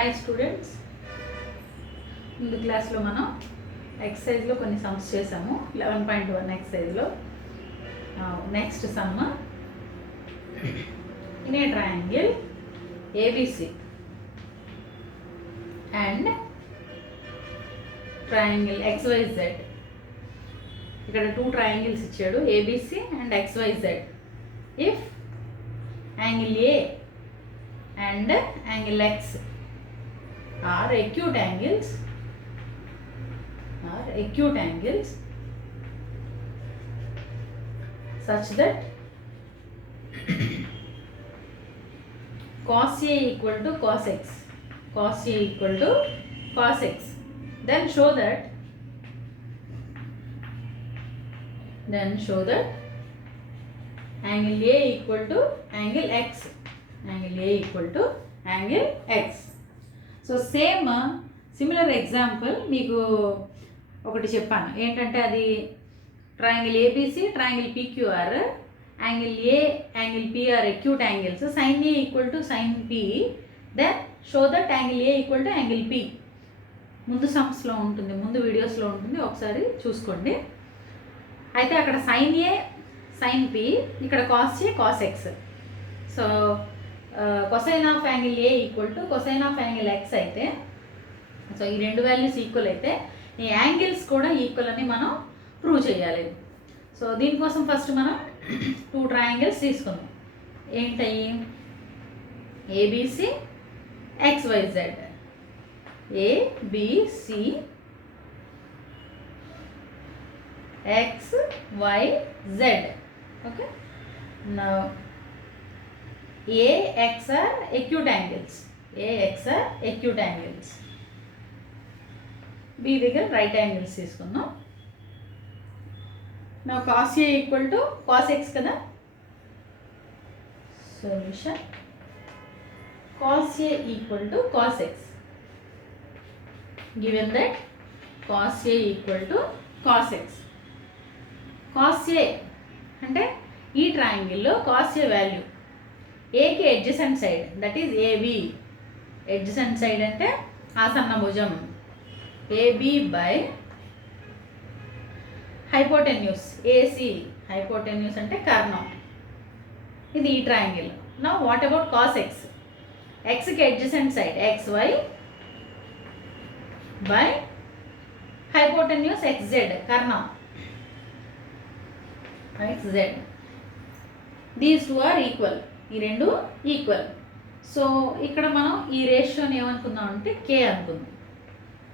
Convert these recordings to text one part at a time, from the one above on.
Hi students, ముందు క్లాస్లో మనం ఎక్సర్సైజ్లో కొన్ని సమ్స్ చేసాము. 11.1 ఎక్సర్సైజ్లో next sum, in a triangle ABC and triangle XYZ. ఇక్కడ 2 ట్రయాంగిల్స్ ఇచ్చాడు, ABC and XYZ. If angle A and angle X are acute angles such that cos A equal to cos X, then show that angle A equal to angle X, so similar example మీకు ఒకటి చెప్పాను. ఏంటంటే అది triangle ABC, triangle PQR, angle A, angle PR acute angles, sin A equal to sin P, then show that angle A equal to angle P. ముందు సమ్స్లో ఉంటుంది, ముందు వీడియోస్లో ఉంటుంది, ఒకసారి చూసుకోండి. అయితే అక్కడ sin A sin P, ఇక్కడ cos A cos X. So cosine of angle A equal to cosine of angle X అయితే, సో ఈ రెండు వాల్యూస్ ఈక్వల్ అయితే ఈ యాంగిల్స్ కూడా ఈక్వల్ అని మనం ప్రూవ్ చేయాలి. సో దీనికోసం ఫస్ట్ మనం 2 ట్రయాంగిల్స్ తీసుకుందాం. ఏంటవి? ABC XYZ, ABC XYZ. Okay, now AX are acute angles, B దగ్గర రైట్ యాంగిల్స్ తీసుకుందాం. నా cos A equal to cos X కదా. Solution cos A equal to cos X, given that cos A equal to cos X. cos A అంటే ఈ ట్రయాంగిల్లో cos A value ఏకి adjacent side, that is AB. Adjacent side అంటే ఆసన్న భుజం, AB by hypotenuse AC. Hypotenuse అంటే కర్ణం. ఇది ఈ triangle. Now what about cos X? ఎక్స్కి adjacent side XY by hypotenuse XZ, కర్ణం XZ. These two are equal, ఈ రెండు ఈక్వల్. సో ఇక్కడ మనం ఈ రేషియోని ఏమనుకుందాం అంటే K అనుకుందాం.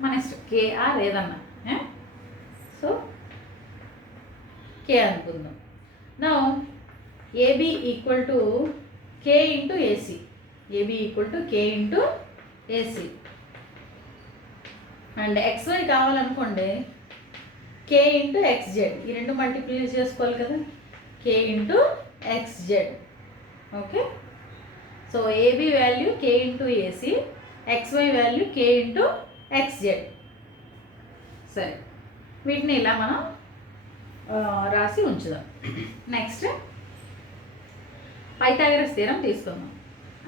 మన ఇష్టం, KR ఏదన్నా. సో K అనుకుందాం. నా AB equal to K into AC, AB equal to K into AC. And XY కావాలనుకోండి K ఇంటూ XZ, ఈ రెండు మల్టిప్లై చేసుకోవాలి కదా, K into XZ. Okay, so AB value K into AC, XY value K into XZ. సరే, వీటిని ఇలా మనం రాసి ఉంచుదాం. నెక్స్ట్ పైథాగరస్ థీరం తీసుకుందాం.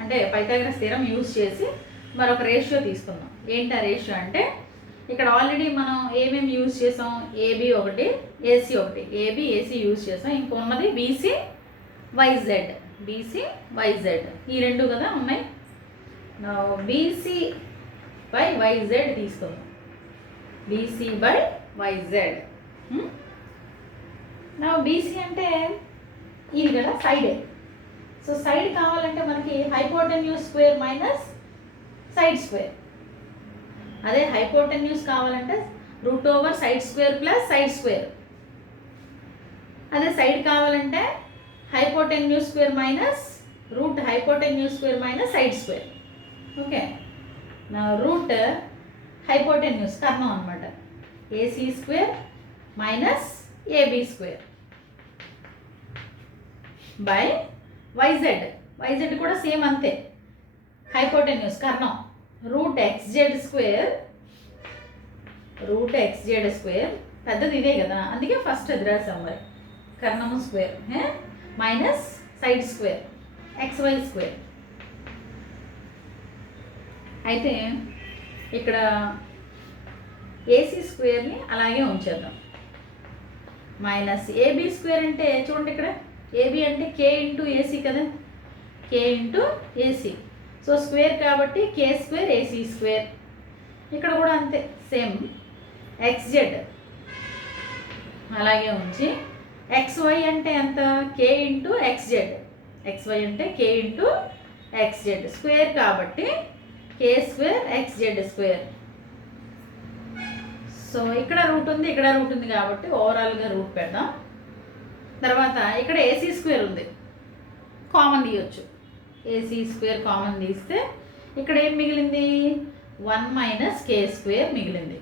అంటే పైథాగరస్ థీరం యూజ్ చేసి మరొక రేషియో తీసుకుందాం. ఏంటి ఆ రేషియో అంటే, ఇక్కడ ఆల్రెడీ మనం ఏమేమి యూజ్ చేసాం? AB ఒకటి, AC ఒకటి. AB AC యూజ్ చేసాం. ఇంకొన్నది BC YZ, ఈ రెండు కదా ఉన్నాయి. BC బై YZ తీసుకుందాం. BC by YZ. నా BC అంటే ఇది కదా సైడ్. సో సైడ్ కావాలంటే మనకి hypotenuse square minus side square. అదే హైపోటెన్యూస్ కావాలంటే √ఓవర్ side square plus side square. అదే సైడ్ కావాలంటే hypotenuse square minus root hypotenuse square minus side square. Okay, నా రూట్ హైపోటెన్యూస్ కర్ణం అనమాట, AC square minus AB square by YZ కూడా same అంతే, హైపోటెన్యూస్ కర్ణం, రూట్ XZ స్క్వేర్ పెద్దది ఇదే కదా, అందుకే ఫస్ట్ అది రాసాం. మరి కర్ణము square minus side square XY square అయితే ఇక్కడ ఏసీ స్క్వేర్ని అలాగే ఉంచేద్దాం. మైనస్ ఏబీ స్క్వేర్ అంటే చూడండి, ఇక్కడ ఏబీ అంటే కే ఇంటూ ఏసీ కదా, కే ఇంటూ ఏసీ. సో స్క్వేర్ కాబట్టి కే స్క్వేర్ ఏసీ స్క్వేర్. ఇక్కడ కూడా అంతే సేమ్. ఎక్స్జెడ్ అలాగే ఉంచి ఎక్స్వై అంటే ఎంత, కే ఇంటూ ఎక్స్జెడ్. ఎక్స్వై అంటే కే ఇంటూ ఎక్స్జెడ్ స్క్వేర్ కాబట్టి k square XZ square. So ఇక్కడ రూట్ ఉంది, ఇక్కడ రూట్ ఉంది కాబట్టి ఓవరాల్గా రూట్ పెడదాం. తర్వాత ఇక్కడ ఏసీ స్క్వేర్ ఉంది, కామన్ తీయొచ్చు. ఏసీ స్క్వేర్ కామన్ తీస్తే ఇక్కడ ఏం మిగిలింది, 1 మైనస్ కే స్క్వేర్ మిగిలింది.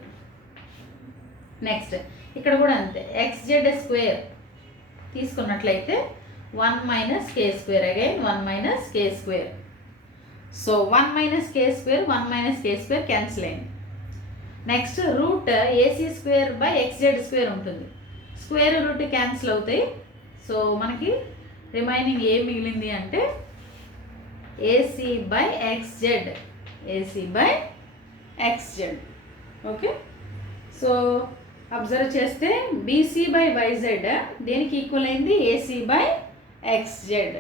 నెక్స్ట్ ఇక్కడ కూడా అంతే, ఎక్స్జెడ్ స్క్వేర్ తీసుకున్నట్లయితే 1 minus K square, again 1 minus K square. So 1 minus K square 1 minus K square cancel అయింది. Next root AC square by XZ square ఉంటుంది, స్క్వేర్ రూట్ క్యాన్సిల్ అవుతాయి. So మనకి remaining ఏం మిగిలింది అంటే AC by XZ, AC by XZ. Okay, so observe చేస్తే BC by YZ దేనికి ఈక్వల్ అయింది, ఏసీ బై ఎక్స్జెడ్.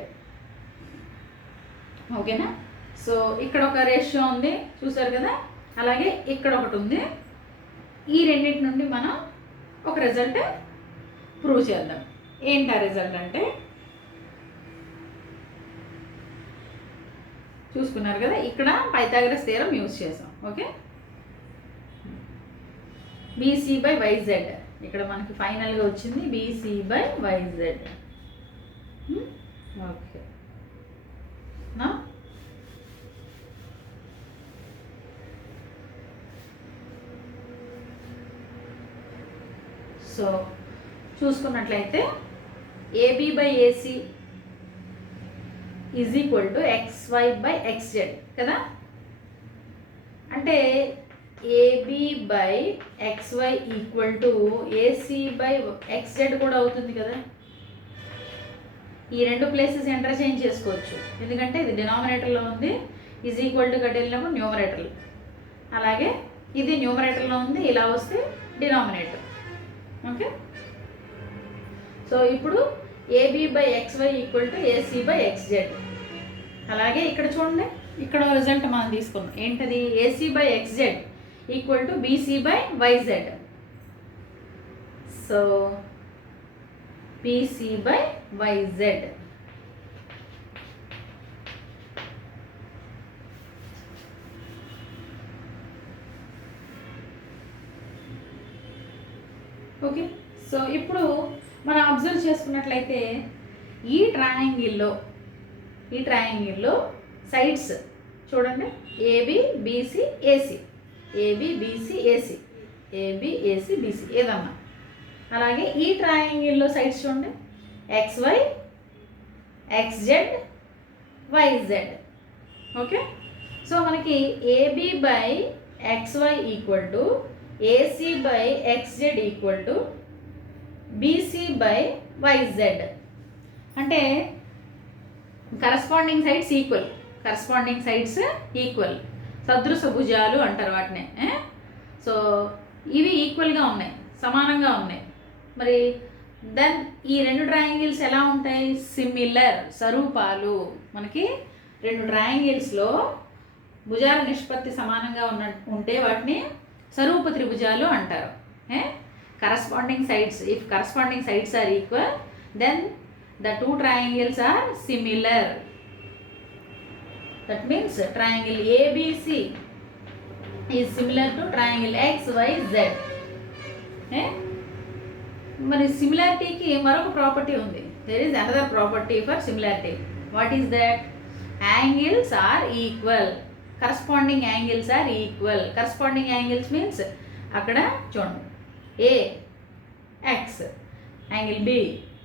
ఓకేనా. సో ఇక్కడ ఒక రేషియో ఉంది చూసారు కదా, అలాగే ఇక్కడ ఒకటి ఉంది. ఈ రెండింటి నుండి మనం ఒక రిజల్ట్ ప్రూవ్ చేద్దాం. ఏంటి ఆ రిజల్ట్ అంటే చూసుకున్నారు కదా, ఇక్కడ పైథాగరస్ థియరం యూజ్ చేసాం. ఓకే, బీసీ బై వైజెడ్ ఇక్కడ మనకి ఫైనల్గా వచ్చింది బీసీ బై వైజెడ్. ఓకే, నా సో చూసుకున్నట్లయితే AB by AC is equal to XY by XZ కదా. అంటే AB by XY equal to AC by XZ కూడా అవుతుంది కదా. ఈ రెండు ప్లేసెస్ ఇంటర్చేంజ్ చేసుకోవచ్చు, ఎందుకంటే ఇది డినామినేటర్లో ఉంది, ఈజ్ ఈక్వల్ టు గట్టి వెళ్ళినప్పుడు న్యూమరేటర్. అలాగే ఇది న్యూమరేటర్లో ఉంది, ఇలా వస్తే డినామినేటర్. ఓకే, సో ఇప్పుడు AB by XY equal to AC by XZ. అలాగే ఇక్కడ చూడండి, ఇక్కడ రిజల్ట్ మనం తీసుకున్నాం ఏంటది, AC by XZ equal to BC by YZ. So BC by YZ. Okay, so ఇప్పుడు మనం అబ్జర్వ్ చేసుకున్నట్లయితే ఈ ట్రయాంగిల్లో సైడ్స్ చూడండి, AB BC AC, AB BC AC, AB AC BC ఏదన్నా. అలాగే ఈ ట్రయాంగిల్లో సైడ్స్ చూడండి, XY XZ YZ. Okay, so మనకి AB by XY equal to AC by XZ equal to BC by YZ. అంటే corresponding sides equal, corresponding sides equal, సదృశ భుజాలు అంటారు వాటిని. సో ఇవి ఈక్వల్గా ఉన్నాయి, సమానంగా ఉన్నాయి. మరి దెన్ ఈ రెండు ట్రయాంగిల్స్ ఎలా ఉంటాయి, సిమిలర్, సరూపాలు. మనకి రెండు ట్రయాంగిల్స్లో భుజాల నిష్పత్తి సమానంగా ఉంటే వాటిని సరూప త్రిభుజాలు అంటారు. Corresponding sides, if corresponding sides are equal then the two triangles are similar. That means triangle ABC is similar to triangle XYZ. మరి సిమిలారిటీకి మరొక ప్రాపర్టీ ఉంది. there is another property for similarity. what is that? angles are equal. corresponding angles are equal. corresponding angles means అక్కడ చూడండి, A X, angle B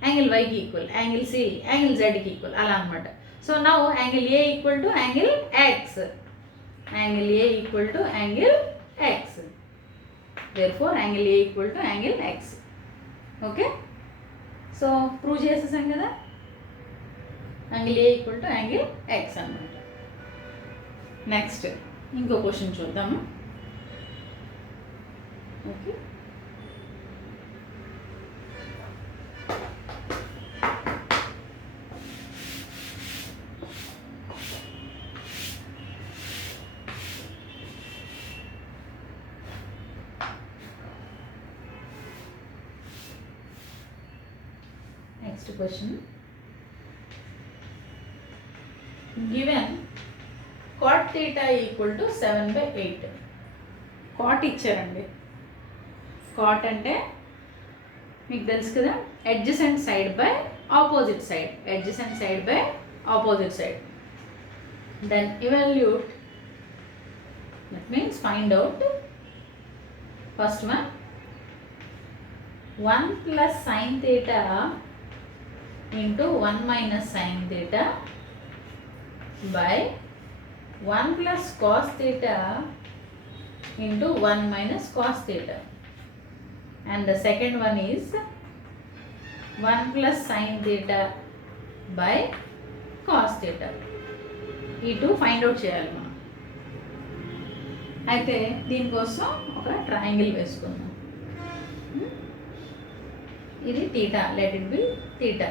angle వైకి equal, angle C angle జెడ్కి equal, అలా అనమాట. So now angle A equal to angle X, angle A equal to angle X, therefore angle A equal to angle X. Okay, so prove చేసేసాం కదా, angle A equal to angle X అనమాట. Next ఇంకో question చూద్దాము. Okay, next question. Given cot theta equal to 7/8. Cot ఇచ్చారండి. Cot అంటే మీకు తెలుసు కదా, adjacent side by opposite side, adjacent side by opposite side. Then evaluate, that means find out. First one 1 plus sin theta into 1 minus sin theta by 1 plus cos theta into 1 minus cos theta. And the second one is 1 plus sin theta by cos theta. ఈ two find out చేయాలి మనం. అయితే దీనికోసం ఒక ట్రయాంగిల్ వేసుకుందాం. ఇది theta, let it B theta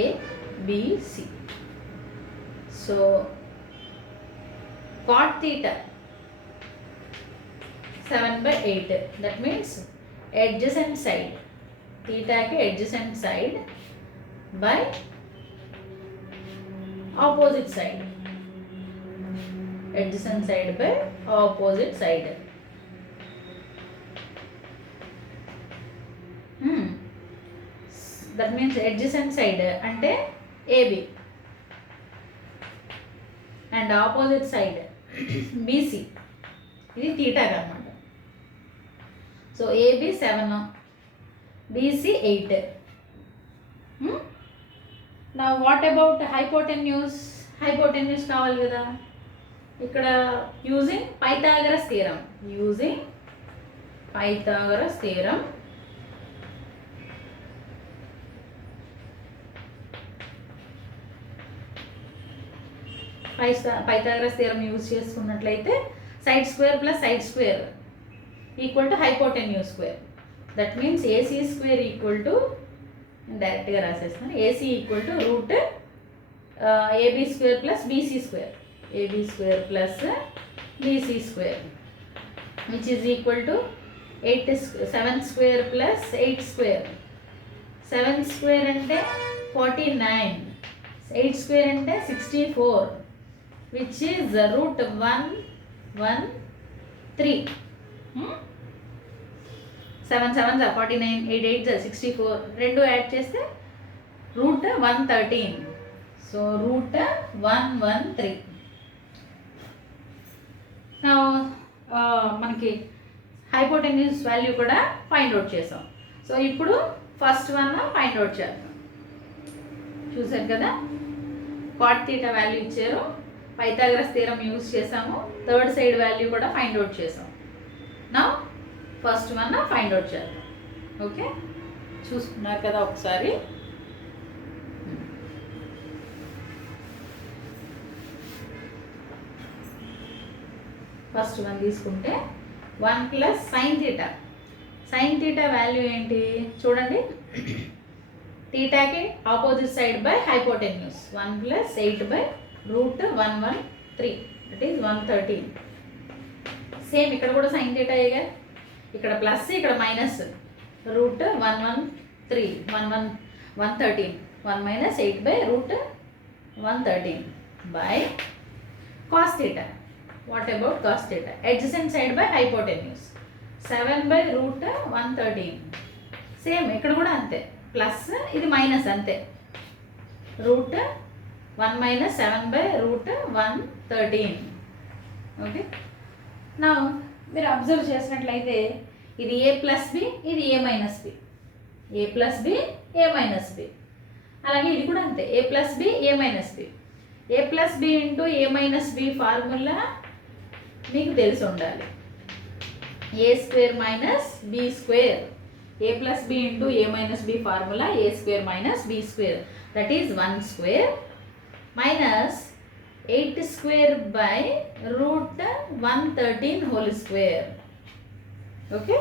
ABC. So cot theta 7/8, that means adjacent side, theta के adjacent side by opposite side, adjacent side by opposite side. That means adjacent side అంటే AB and opposite side BC. ఇది థీటా అన్నమాట. So AB 7, BC 8. నా what about hypotenuse? Hypotenuse కావాలి కదా. ఇక్కడ using Pythagoras theorem, using Pythagoras theorem Pythagoras theorem use చేసుకున్నట్లయితే side square plus side square equal to hypotenuse square. That means AC square equal to, డైరెక్ట్గా రాసేస్తాను, AC equal to root AB square plus BC square, AB square plus BC square, which is equal to 7 square plus 8 square. 7 square అంటే 49, 8 స్క్వేర్ అంటే 64, which is root 113. 7 7 49, 8 8 64, రెండు యాడ్ చేస్తే రూట్ 113. So root 113. మనకి hypotenuse value కూడా find out చేసాం. So ఇప్పుడు first one find out చేద్దాం. చూసారు కదా, కాట్ థీటా వాల్యూ ఇచ్చారు, పైథాగరస్ థియరం యూజ్ చేసాము, థర్డ్ సైడ్ వాల్యూ కూడా ఫైండ్ అవుట్ చేసాం. నా ఫస్ట్ వన్ ఫైండ్ అవుట్ చేద్దాం. ఓకే, చూసుకున్నారు కదా ఒకసారి. ఫస్ట్ వన్ తీసుకుంటే 1 plus sine theta. Sine theta value ఏంటి చూడండి, థీటాకి opposite side by hypotenuse. 1 plus 8 by root 113, that is 113. Same ఇక్కడ కూడా సైన్ థీటా అయ్యేగా, ఇక్కడ ప్లస్ ఇక్కడ minus, root 113, 113, 1 minus 8 by root 113 by cos theta. What about cos theta? adjacent side by hypotenuse, 7 by root 113. Same ఇక్కడ కూడా అంతే, plus ఇది minus అంతే, root 1 minus 7 by root 113. Okay, నా మీరు అబ్జర్వ్ చేసినట్లయితే ఇది ఏ ప్లస్ బి, ఇది A minus B, A plus B, A minus B. అలాగే ఇది కూడా అంతే, A plus B, A minus B. A plus B into A minus B formula మీకు తెలిసి ఉండాలి. A square minus B square, A plus B into A minus B formula A square minus B square, that is 1 square minus 8 square by root 113 whole square. Okay,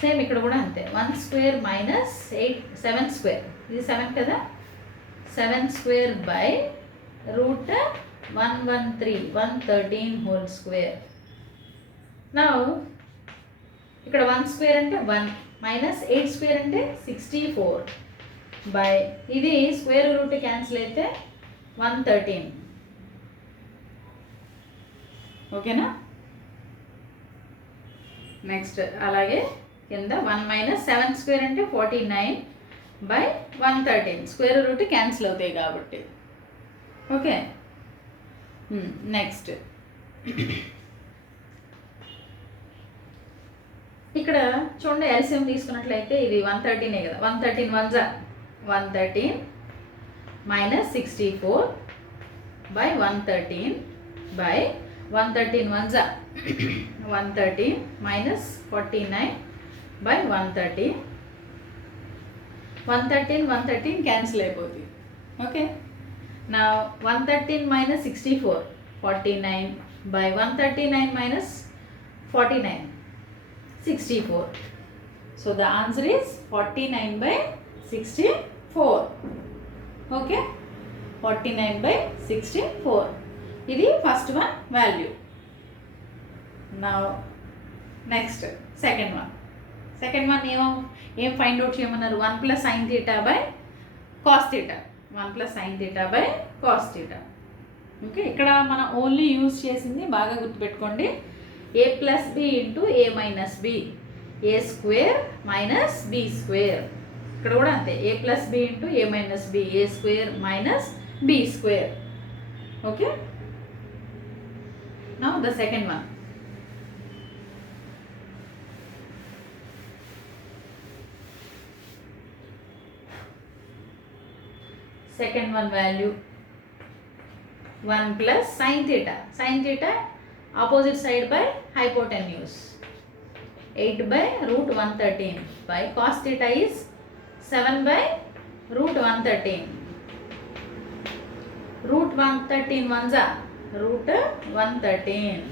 same ఇక్కడ కూడా అంతే. 1 square minus 7 స్క్వేర్, ఇది 7 కదా, 7 square by root 113 whole square. నా ఇక్కడ 1 స్క్వేర్ అంటే 1 minus 8 స్క్వేర్ అంటే 64 బై, ఇది స్క్వేర్ రూట్ క్యాన్సిల్ అయితే 113. ఓకేనా? నెక్స్ట్ అలాగే కింద 1 మైనస్ 7 స్క్వేర్ అంటే 49 బై 113, స్క్వేర్ రూట్ క్యాన్సిల్ అవుతాయి కాబట్టి. ఓకే, నెక్స్ట్ ఇక్కడ చూడండి, ఎల్సిఎం తీసుకున్నట్లయితే ఇది 113 కదా, 113 1 113 మైనస్ 64 బై 113 బై 113 1 113 మైనస్ 49 బై 113. 113 క్యాన్సిల్ అయిపోతుంది. ఓకే, నా 113 మైనస్ 64 49 బై 139 మైనస్ 49 64. So the answer is 49 by 64. Okay, 49 by 64. ఇది first one value. Now next second one ఏం ఫైండ్ అవుట్ చేయమన్నారు? 1 plus sine theta by cos theta. 1 plus sine theta by cos theta. Okay, ఇక్కడ మనం ఓన్లీ యూజ్ చేసింది బాగా గుర్తుపెట్టుకోండి, a plus B into A minus B, A square minus B square. ఇక్కడ కూడా అంతే, A plus B into A minus B, A square minus B square. Okay, now the second one. Second one value 1 plus sin theta opposite side by hypotenuse 8 by root 113 by cos theta is 7 by root 113. Root 113 ones root 113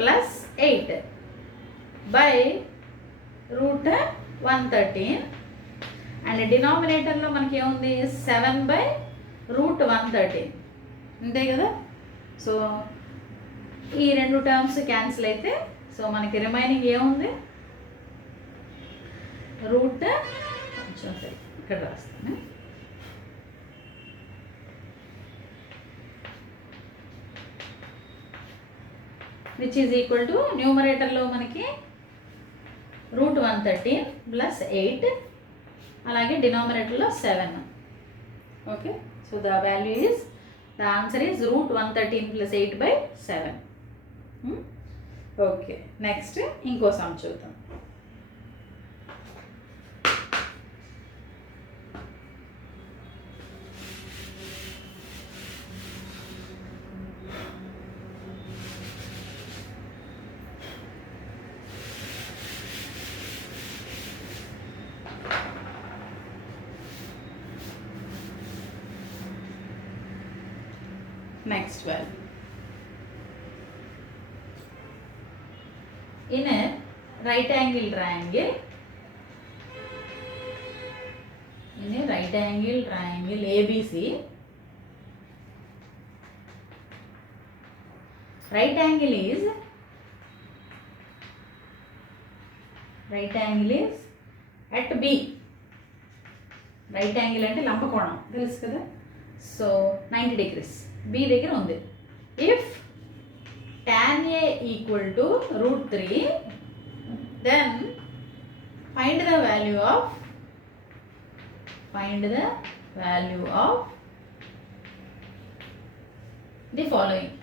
plus 8 by root 113 అండ్ డినామినేటర్లో మనకి ఏముంది? 7 by root 113, అంతే కదా. సో ఈ రెండు terms cancel అయితే సో మనకి రిమైనింగ్ ఏముంది? రూట్, ఇక్కడ రాస్తాను, విచ్ ఈజ్ ఈక్వల్ టు న్యూమరేటర్లో మనకి రూట్ 113 ప్లస్ 8, అలాగే డినామినేటర్లో 7. Okay, so the value is, the answer is root 113 ప్లస్ 8 బై 7. ఓకే, నెక్స్ట్ ఇంకో సమ్ చూద్దాం. Next one. In a right angle triangle ABC, right angle is at B. Right angle అంటే లంబకోణం తెలుసు కదా, సో 90 degrees B దగ్గర ఉంది. If tan A equal to root 3, then find the value of the following.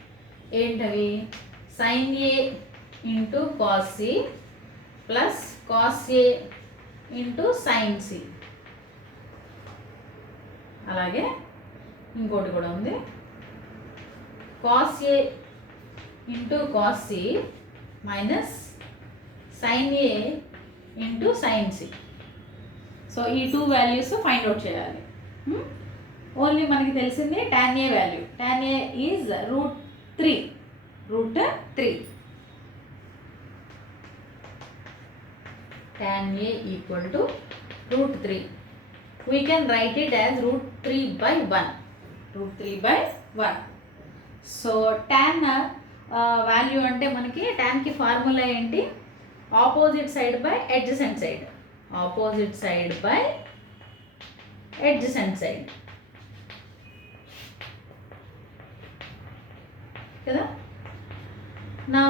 ఏంటవి? sin A into cos C plus cos A into sin C. అలాగే ఇంకోటి కూడా ఉంది, cos A into cos C minus sin A into sin C. So ఈ 2 values find out చేయాలి. Only మనకి తెలిసింది tan A value. tan A is root 3. Root 3. Tan A equal to root 3. We can write it as root 3 by 1. Root 3 by 1. So tan value అంటే మనకి tan కి formula ఏంటి? Opposite side by adjacent side. Opposite side by adjacent side కదా. నా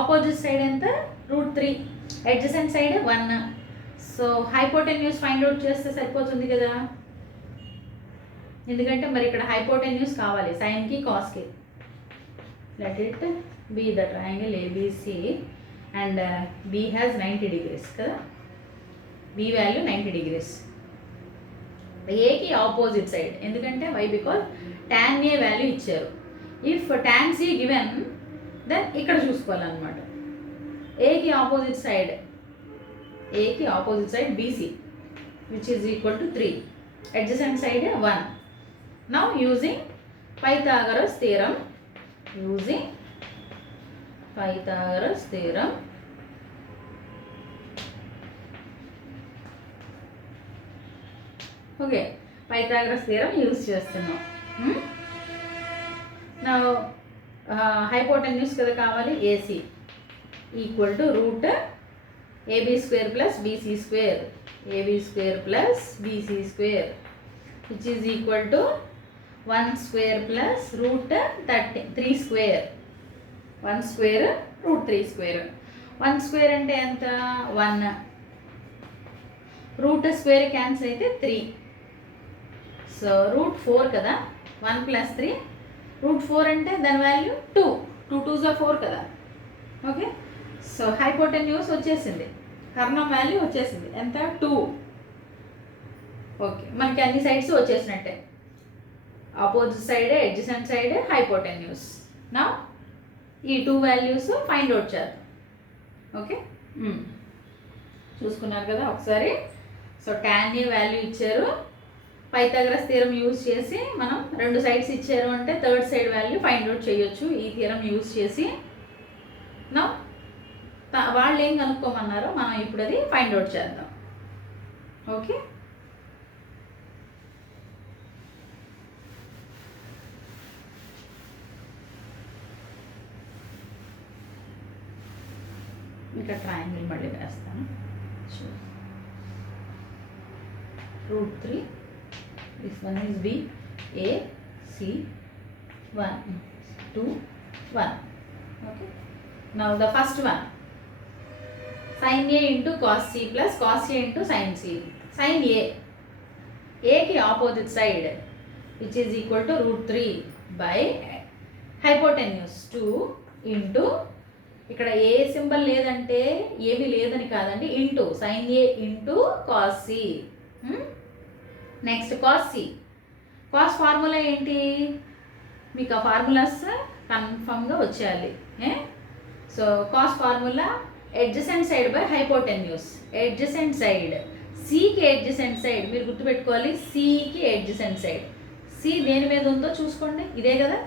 opposite side ఎంత? Root 3. Adjacent side 1. So hypotenuse find out చేస్తే సరిపోతుంది కదా, ఎందుకంటే మరి ఇక్కడ హైపోటెన్యూస్ కావాలి సైన్కి కాస్కి. Let it be the triangle ABC and B has 90 degrees కదా. B value 90 degrees. ఏకి ఆపోజిట్ సైడ్, ఎందుకంటే why because tan A value ఇచ్చారు. If tan C given then ఇక్కడ చూసుకోవాలన్నమాట. ఏకి opposite side BC which is equal to 3. Adjacent side 1. Now using Pythagoras theorem, okay, Pythagoras theorem use చేస్తున్నాం. నా హైపోటెన్యూస్ కదా కావాలి. AC equal to root AB square plus BC square, which is equal to 1 square plus root 3 స్క్వేర్. 1 square root 3 స్క్వేర్. 1 స్క్వేర్ అంటే ఎంత? 1. Root square cancel అయితే 3. So root 4 కదా. 1 ప్లస్ 3 రూట్ 4 అంటే దాని వాల్యూ 2. 2 2s are 4 కదా. ఓకే, సో హైపోటెన్యూస్ వచ్చేసింది, కర్ణం వాల్యూ వచ్చేసింది ఎంత? 2. ఓకే, మనకి అన్ని సైడ్స్ వచ్చేసినట్టే. Opposite side, adjacent side, hypotenuse. నా ఈ 2 వాల్యూస్ ఫైండ్ అవుట్ చేద్దాం. ఓకే, చూసుకున్నారు కదా ఒకసారి. సో tan ఏ వాల్యూ ఇచ్చారు, పైథాగరస్ థియరం యూజ్ చేసి మనం 2 సైడ్స్ ఇచ్చారు అంటే third side value find out చేయొచ్చు ఈ థియరం యూజ్ చేసి. నా వాళ్ళు ఏం కనుక్కోమన్నారో మనం ఇప్పుడు అది ఫైండ్ అవుట్ చేద్దాం. ఓకే, ఇంకా ట్రయాంగిల్ మళ్ళీ వేస్తాను. Root 3, this one is B, A, C, 1 2 1. Okay, now the first one sin A into cos C plus cos A into sin C. sin A కి opposite side which is equal to root 3 by hypotenuse 2 into, ఇక్కడ ఏ symbol లేదంటే ఏమీ లేదని కాదండి, into sin A into cos C. Next cos C. Cos formula ఏంటి? మీకు ఆ ఫార్ములాస్ కన్ఫర్మ్గా వచ్చేయాలి. So cos formula adjacent side by hypotenuse. Adjacent side, సికి అడ్జసెంట్ సైడ్ మీరు గుర్తుపెట్టుకోవాలి. సికి అడ్జసెంట్ సైడ్, సి దేని మీద ఉందో చూసుకోండి, ఇదే కదా.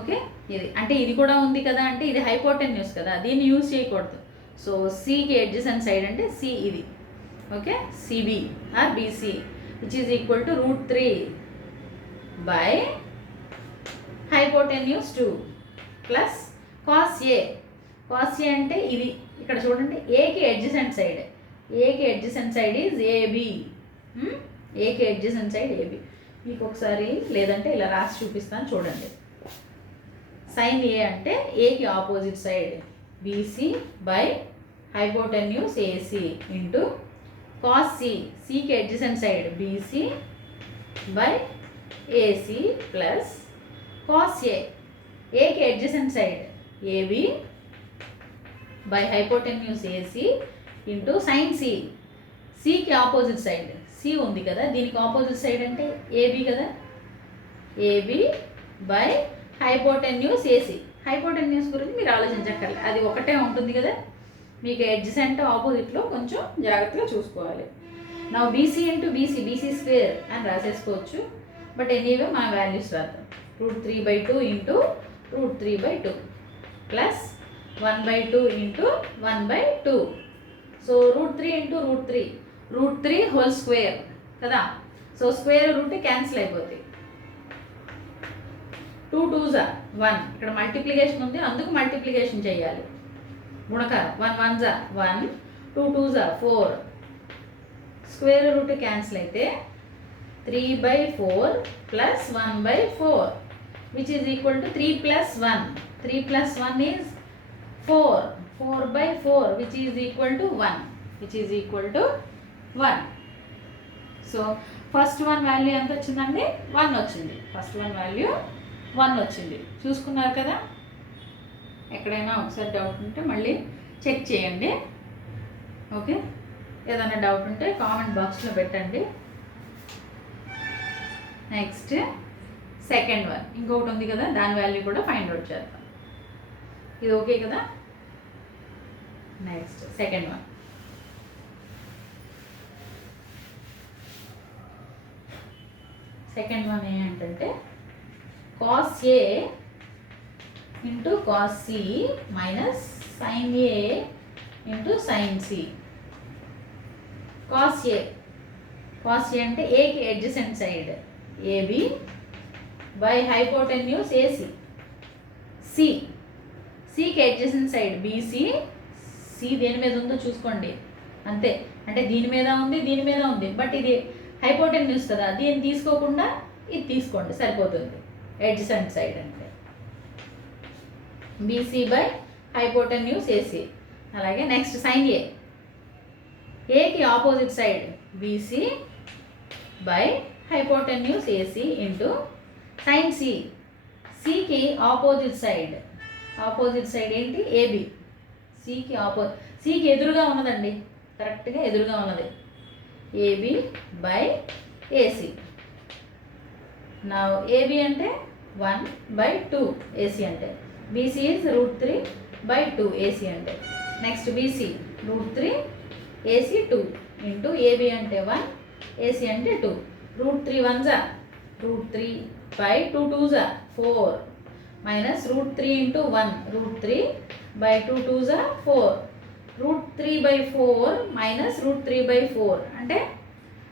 ఓకే, ఇది అంటే ఇది కూడా ఉంది కదా, అంటే ఇది హైపోటెన్యూస్ కదా, దీన్ని యూజ్ చేయకూడదు. సో సికి అడ్జసెంట్ సైడ్ అంటే సి ఇది. Okay, CB or BC which is equal to root 3 by hypotenuse 2 plus cos A. Cos A అంటే ఇది, ఇక్కడ చూడండి, ఏకి అడ్జసెంట్ సైడ్, ఈజ్ ఏబి. ఏకి అడ్జసెంట్ సైడ్ ఏబి. మీకు ఒకసారి లేదంటే ఇలా రాసి చూపిస్తాను చూడండి. sin A అంటే ఏకి opposite side BC by hypotenuse AC into cos C, సికి adjacent side BC by AC plus cos A, ఏకి adjacent side AB by hypotenuse AC into sine C, సికి ఆపోజిట్ సైడ్ సి ఉంది కదా, దీనికి opposite side అంటే AB కదా, AB by hypotenuse AC. Hypotenuse గురించి మీరు ఆలోచించక్కర్లే, అది ఒకటే ఉంటుంది కదా. మీకు అడ్జసెంట్ ఆపోజిట్లో కొంచెం జాగ్రత్తగా చూసుకోవాలి. నా బీసీ ఇంటూ బీసీ స్క్వేర్ అని రాసేసుకోవచ్చు, బట్ ఎనీవే మన వాల్యూస్ రాద్దాం. √3/2 ఇంటూ √3/2 ప్లస్ 1/2 ఇంటూ 1/2. సో √3 ఇంటూ √3 హోల్ స్క్వేర్ కదా. సో స్క్వేర్ రూట్ క్యాన్సిల్ అయిపోతాయి. 2 2s 1, ఇక్కడ మల్టిప్లికేషన్ ఉంది అందుకు మల్టిప్లికేషన్ చేయాలి. గుణకారం 1 1s 1, 2 2s 4. స్క్వేర్ రూట్ క్యాన్సిల్ అయితే 3/4 ప్లస్ 1/4 విచ్ ఈజ్ ఈక్వల్ టు 3 + 1. 3 + 1 ఈజ్ 4. 4/4 which is equal to 1. So first one value ఎంత వచ్చిందండి? 1 వచ్చింది. ఫస్ట్ వన్ వాల్యూ 1 వచ్చింది. చూసుకున్నారు కదా. ఎక్కడైనా ఒకసారి డౌట్ ఉంటే మళ్ళీ చెక్ చేయండి. ఓకే, ఏదైనా డౌట్ ఉంటే కామెంట్ బాక్స్లో పెట్టండి. నెక్స్ట్ సెకండ్ వన్ ఇంకొకటి ఉంది కదా, దాని వాల్యూ కూడా ఫైండ్ అవుట్ చేద్దాం. ఇది ఓకే కదా. Next second one. Second one ఏంటంటే cos A into cos C minus sin A into sin C. cos A అంటే ఏకి adjacent side AB by hypotenuse AC. సికి అడ్జసెంట్ సైడ్ BC. C దేని మీద ఉందో చూసుకోండి అంతే. అంటే దీని మీద ఉంది బట్ ఇది హైపోటెన్యూస్ కదా, దీన్ని తీసుకోకుండా ఇది తీసుకోండి సరిపోతుంది. అడ్జసెంట్ సైడ్ అంటే BC బై హైపోటెన్యూస్ AC. అలాగే నెక్స్ట్ sin A. ఏకి opposite side BC by hypotenuse AC into sin C. సికి ఆపోజిట్ సైడ్ ఏంటి? AB. సికి ఎదురుగా ఉన్నదండి, కరెక్ట్గా ఎదురుగా ఉన్నది AB బై AC. నా AB అంటే 1/2 AC అంటే. BC is √3/2 AC అంటే. నెక్స్ట్ BC √3 AC 2 ఇంటూ AB అంటే 1 AC అంటే 2. √3 1s √3/2 2s 4 మైనస్ √3 ఇంటూ 1 √3/2 2s 4. √3/4 మైనస్ √3/4 అంటే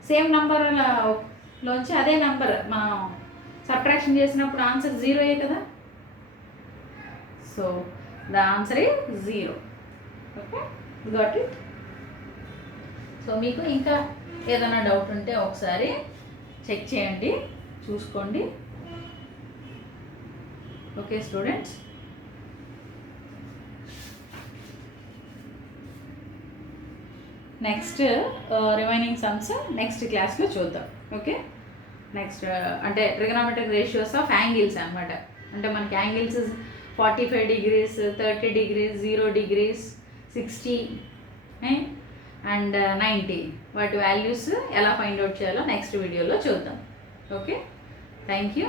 సేమ్ నంబర్ లోంచి అదే నంబర్ మనం సబ్ట్రాక్షన్ చేసినప్పుడు ఆన్సర్ 0 కదా. So the answer is 0. Okay, got it. So మీకు ఇంకా ఏదైనా డౌట్ ఉంటే ఒకసారి చెక్ చేయండి, చూసుకోండి. Okay students, next remaining sums next క్లాస్లో చూద్దాం. ఓకే, నెక్స్ట్ అంటే ట్రిగనోమెట్రిక్ రేషియోస్ ఆఫ్ యాంగిల్స్ అనమాట. అంటే మనకి యాంగిల్స్ 45 degrees, 30 degrees, 0 degrees, 60 అండ్ 90 వాటి వాల్యూస్ ఎలా ఫైండ్ అవుట్ చేయాలో నెక్స్ట్ వీడియోలో చూద్దాం. Okay, thank you.